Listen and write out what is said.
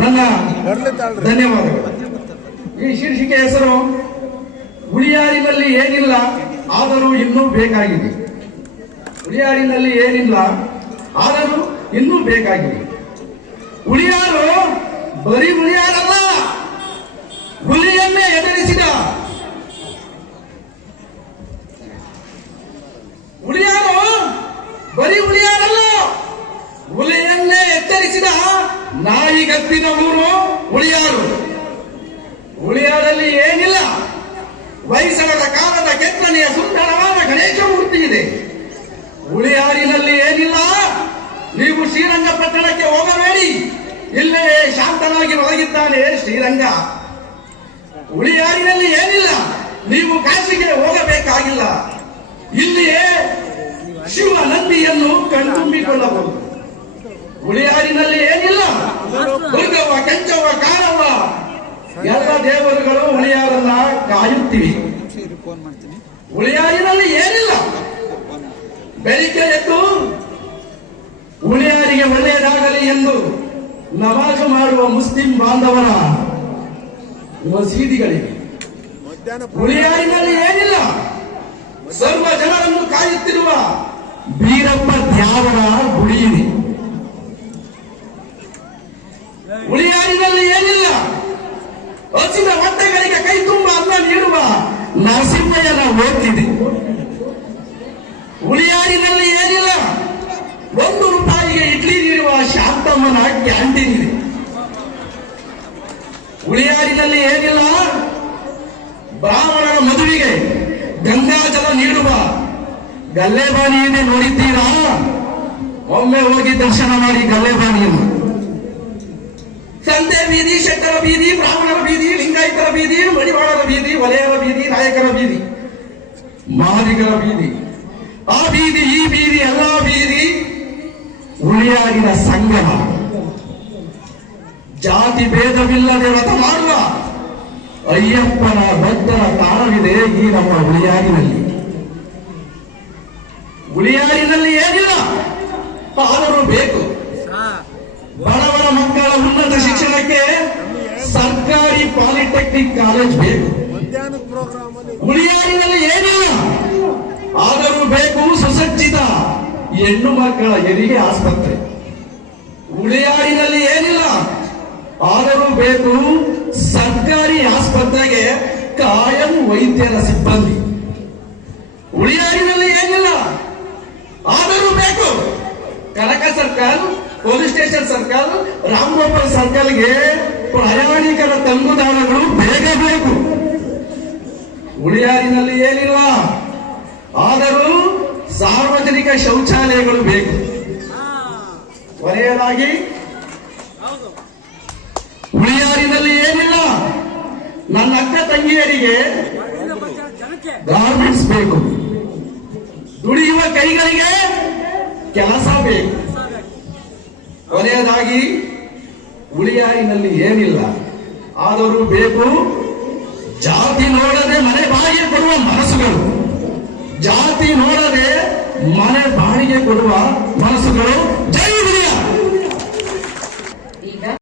ನನ್ನ ಧನ್ಯವಾದಗಳು. ಈ ಶೀರ್ಷಿಕೆ ಹೆಸರು ಹುಳಿಯಾರಿನಲ್ಲಿ ಏನಿಲ್ಲ ಆದರೂ ಇನ್ನೂ ಬೇಕಾಗಿದೆ. ಹುಳಿಯಾರಿನಲ್ಲಿ ಏನಿಲ್ಲ ಆದರೂ ಇನ್ನೂ ಬೇಕಾಗಿದೆ. ಹುಳಿಯಾರು ಬರೀ ಹುಳಿಯಾರಲ್ಲ ಹುಲಿಯನ್ನೇ ಎದುರಿಸಿದ ಉಳಿಯಾರು ಬರೀ ಉಳಿಯಾರಲ್ಲ ಹುಲಿಯನ್ನೇ ಎಚ್ಚರಿಸಿದ ನಾಯಿಗತ್ತಿನ ಊರು ಉಳಿಯಾರು. ಉಳಿಯಾರಲ್ಲಿ ಏನಿಲ್ಲ. ವಯಸ್ಸರದ ಕಾಲದ ಕೆತ್ತನೆಯ ಸುಂದರವಾದ ಗಣೇಶ ಮೂರ್ತಿ ಇದೆ. ಉಳಿಯಾರಿನಲ್ಲಿ ಏನಿಲ್ಲ. ನೀವು ಶ್ರೀರಂಗಪಟ್ಟಣಕ್ಕೆ ಹೋಗಬೇಡಿ. ಇಲ್ಲೇ ಶಾಂತನಾಗಿ ಒಳಗಿದ್ದಾನೆ ಶ್ರೀರಂಗ. ಉಳಿಯಾರಿನಲ್ಲಿ ಏನಿಲ್ಲ. ನೀವು ಕಾಶಿಗೆ ಹೋಗಬೇಕಾಗಿಲ್ಲ. ಇಲ್ಲಿಯೇ ಶಿವ ನಂದಿಯನ್ನು ಕಣ್ತುಂಬಿಕೊಳ್ಳಬಹುದು. ಉಳಿಯಾರಿನಲ್ಲಿ ಏನಿಲ್ಲ. ದುರ್ಗವ್ವ ಕೆಂಚವ್ವ ಕಾರವ. ಎಲ್ಲ ದೇವರುಗಳು ಹುಳಿಯಾರನ್ನ ಕಾಯುತ್ತಿವೆ. ಹುಳಿಯಾರಿನಲ್ಲಿ ಏನಿಲ್ಲ. ಬೆಳಿಗ್ಗೆ ಎದ್ದು ಹುಳಿಯಾರಿಗೆ ಒಳ್ಳೆಯದಾಗಲಿ ಎಂದು ನಮಾಜ್ ಮಾಡುವ ಮುಸ್ಲಿಂ ಬಾಂಧವರ ಮಸೀದಿಗಳಿಗೆ. ಹುಳಿಯಾರಿನಲ್ಲಿ ಏನಿಲ್ಲ. ಸರ್ವ ಜನರನ್ನು ಕಾಯುತ್ತಿರುವ ಬೀರಪ್ಪ ದ್ಯಾವರ ಗುಡಿ ಇದೆ ಉಳಿಯಾರಿನಲ್ಲಿ ಏನಿಲ್ಲ ಹಸಿದ ಹೊಟ್ಟೆಗಳಿಗೆ ಕೈ ತುಂಬ ಅನ್ನ ನೀಡುವ ನರಸಿಂಹಯ್ಯನ ಓದ್ತಿದೆ ಹುಳಿಯಾರಿನಲ್ಲಿ ಏನಿಲ್ಲ. ಒಂದು ರೂಪಾಯಿಗೆ ಇಡ್ಲಿ ನೀಡುವ ಶಾಂತಮ್ಮನ ಕ್ಯಾಂಟೀನ್ ಇದೆ ಉಳಿಯಾರಿನಲ್ಲಿ ಏನಿಲ್ಲ. ಬ್ರಾಹ್ಮಣರ ಮದುವೆಗೆ ಗಂಗಾಜಲ ನೀಡುವ ಗಲ್ಲೆಬಾನಿ ಇದೆ ನೋಡಿದ್ದೀರಾ? ಒಮ್ಮೆ ಹೋಗಿ ದರ್ಶನ ಮಾಡಿ ಗಲ್ಲೆಬಾನಿಯನ್ನು. ಸಂತೆ ಬೀದಿ, ಶೆಟ್ಟರ ಬೀದಿ, ಬ್ರಾಹ್ಮಣರ ಬೀದಿ, ಲಿಂಗಾಯತರ ಬೀದಿ ಮಡಿವಾಳರ ಬೀದಿ ವಲಯರ ಬೀದಿ, ನಾಯಕರ ಬೀದಿ ಮಾದಿಗರ ಬೀದಿ. ಆ ಬೀದಿ, ಈ ಬೀದಿ, ಎಲ್ಲ ಬೀದಿ ಉಳಿಯಾಗಿನ ಸಂಗಮ ಜಾತಿ ಭೇದವಿಲ್ಲದೆ ರಥ ಮಾಡುವ ಅಯ್ಯಪ್ಪನ ಭಕ್ತರ ತಾಣವಿದೆ ಈ ನಮ್ಮ ಉಳಿಯಾರಿನಲ್ಲಿ ಉಳಿಯಾರಿನಲ್ಲಿ ಏನಿಲ್ಲ ಬೇಕು. ಪಾಲಿಟೆಕ್ನಿಕ್ ಕಾಲೇಜ್ ಬೇಕು. ಹುಳಿಯಾರಿನಲ್ಲಿ ಏನಿಲ್ಲ. ಆದರೂ ಬೇಕು ಸುಸಜ್ಜಿತ. ಹೆಣ್ಣು ಮಕ್ಕಳ ಹೆರಿಗೆ ಆಸ್ಪತ್ರೆ. ಉಳಿಯಾರಿನಲ್ಲಿ ಏನಿಲ್ಲ. ಆದರೂ ಬೇಕು ಸರ್ಕಾರಿ ಆಸ್ಪತ್ರೆಗೆ ಕಾಯಂ ವೈದ್ಯರ ಸಿಬ್ಬಂದಿ. ಉಳಿಯಾರಿನಲ್ಲಿ ಏನಿಲ್ಲ. ಆದರೂ ಬೇಕು ಕನಕ ಸರ್ಕಾರ ಪೊಲೀಸ್ ಸ್ಟೇಷನ್ ಸರ್ಕಲ್ ರಾಮಗೋಪಾಲ್ ಸರ್ಕಲ್ಗೆ ಪ್ರಯಾಣಿಕರ ತಂಗುದಾಣಗಳು ಬೇಗ ಬೇಕು. ಉಳಿಯಾರಿನಲ್ಲಿ ಏನಿಲ್ಲ. ಆದರೂ ಸಾರ್ವಜನಿಕ ಶೌಚಾಲಯಗಳು ಬೇಕು. ಕೊನೆಯದಾಗಿ ಉಳಿಯಾರಿನಲ್ಲಿ ಏನಿಲ್ಲ. ನನ್ನ ಅಕ್ಕ ತಂಗಿಯರಿಗೆ ಗಾರ್ಮೆಂಟ್ಸ್ ಬೇಕು. ದುಡಿಯುವ ಕೈಗಳಿಗೆ ಕೆಲಸ ಬೇಕು. ಕೊನೆಯದಾಗಿ ಉಳಿಯಾರಿನಲ್ಲಿ ಏನಿಲ್ಲ. ಆದರೂ ಬೇಕು, ಜಾತಿ ನೋಡದೆ ಮನೆ ಬಾಯಿಗೆ ಕೊಡುವ ಮನಸ್ಸುಗಳು. ಜಾತಿ ನೋಡದೆ ಮನೆ ಬಾಡಿಗೆ ಕೊಡುವ ಮನಸ್ಸುಗಳು. ಜೈ